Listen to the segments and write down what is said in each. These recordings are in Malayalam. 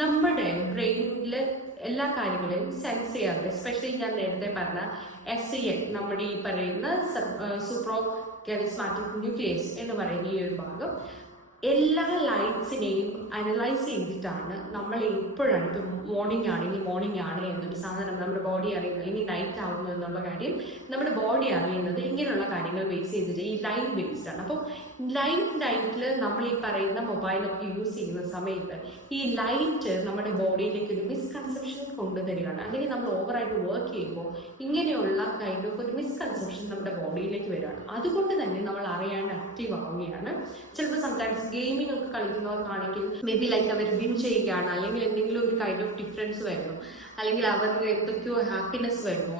നമ്മുടെ ബ്രെയിനിൽ എല്ലാ കാര്യങ്ങളെയും സെൻസ് ചെയ്യാറുണ്ട്. എസ്പെഷ്യലി ഞാൻ നേരത്തെ പറഞ്ഞ SCN, നമ്മുടെ ഈ പറയുന്ന സൂപ്രോ കാരിസ്മാറ്റിക് ന്യൂക്ലിയസ് എന്ന് പറയുന്ന ഈ ഒരു ഭാഗം എല്ലാ ലൈറ്റ്സിനെയും അനലൈസ് ചെയ്തിട്ടാണ് നമ്മൾ എപ്പോഴാണ്, ഇപ്പം മോർണിംഗ് ആണ് എന്നൊരു സാധനം നമ്മുടെ ബോഡി അറിയുന്നത്, അല്ലെങ്കിൽ നൈറ്റ് ആവുന്നു എന്നുള്ള കാര്യം നമ്മുടെ ബോഡി അറിയുന്നത് ഇങ്ങനെയുള്ള കാര്യങ്ങൾ ബേസ് ചെയ്തിട്ട് ഈ ലൈറ്റ് ബേസ്ഡ് ആണ്. അപ്പോൾ നൈറ്റിൽ നമ്മൾ ഈ പറയുന്ന മൊബൈലൊക്കെ യൂസ് ചെയ്യുന്ന സമയത്ത് ഈ ലൈറ്റ് നമ്മുടെ ബോഡിയിലേക്ക് ഒരു മിസ്കൺസെപ്ഷൻ കൊണ്ടുതരികയാണ്. അല്ലെങ്കിൽ നമ്മൾ ഓവറായിട്ട് വർക്ക് ചെയ്യുമ്പോൾ ഇങ്ങനെയുള്ള കൈൻഡ് ഓഫ് ഒരു മിസ്കൺസെപ്ഷൻ നമ്മുടെ ബോഡിയിലേക്ക് വരികയാണ്. അതുകൊണ്ട് തന്നെ നമ്മൾ അറിയാണ്ട് ആക്റ്റീവ് ആവുകയാണ്. ചിലപ്പോൾ സംടൈംസ് ഗെയിമിംഗ് ഒക്കെ കളിക്കുന്നവർക്കാണെങ്കിൽ മേ ബി ലൈക്ക് അവർ വിൻ ചെയ്യുകയാണ്, അല്ലെങ്കിൽ എന്തെങ്കിലും ഒരു കൈൻഡ് ഓഫ് ഡിഫറൻസ് വരുന്നു, അല്ലെങ്കിൽ അവരുടെ എന്തൊക്കെയോ ഹാപ്പിനെസ് വരുന്നു,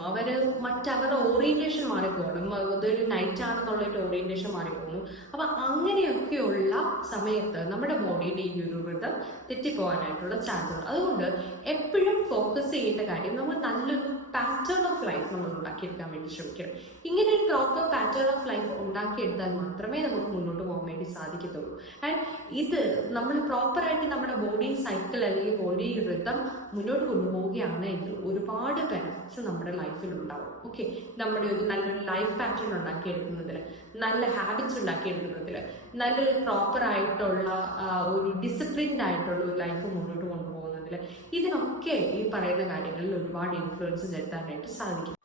മറ്റവരുടെ ഓറിയന്റേഷൻ മാറിപ്പോകണം, അതൊരു നൈറ്റ് ആണെന്നുള്ളൊരു ഓറിയന്റേഷൻ മാറിപ്പോകുന്നു. അപ്പൊ അങ്ങനെയൊക്കെയുള്ള സമയത്ത് നമ്മുടെ ബോഡിയുടെ ഈ ഒരു വൃതം തെറ്റിപ്പോകാനായിട്ടുള്ള ചാൻസ് ഉണ്ട്. അതുകൊണ്ട് എപ്പോഴും ഫോക്കസ് ചെയ്യേണ്ട കാര്യം നമ്മൾ നല്ലൊരു പാറ്റേൺ ഓഫ് ലൈഫ് നമ്മൾ ഉണ്ടാക്കിയെടുക്കാൻ വേണ്ടി ശ്രമിക്കണം. ഇങ്ങനെ ഒരു പ്രോപ്പർ പാറ്റേൺ ഓഫ് ലൈഫ് ഉണ്ടാക്കിയെടുത്താൽ മാത്രമേ നമുക്ക് മുന്നോട്ട് പോകാൻ വേണ്ടി സാധിക്കത്തുള്ളൂ. ആൻഡ് ഇത് നമ്മൾ പ്രോപ്പറായിട്ട് നമ്മുടെ ബോഡി സൈക്കിൾ അല്ലെങ്കിൽ ബോഡി റിതം മുന്നോട്ട് കൊണ്ടുപോവുകയാണെങ്കിൽ ഒരുപാട് ബെനിഫിറ്റ്സ് നമ്മുടെ ലൈഫിൽ ഉണ്ടാവും. ഓക്കെ, നമ്മുടെ ഒരു നല്ലൊരു ലൈഫ് പാറ്റേൺ ഉണ്ടാക്കിയെടുക്കുന്നതിൽ, നല്ല ഹാബിറ്റ്സ് ഉണ്ടാക്കിയെടുക്കുന്നതിൽ, നല്ലൊരു പ്രോപ്പറായിട്ടുള്ള ഒരു ഡിസിപ്ലിൻഡ് ആയിട്ടുള്ള ഒരു ലൈഫ് മുന്നോട്ട് കൊണ്ടുപോകുന്നതിൽ, ഇതിനൊക്കെ ഈ പറയുന്ന കാര്യങ്ങളിൽ ഒരുപാട് ഇൻഫ്ലുവൻസ് ചെലുത്താനായിട്ട് സാധിക്കും.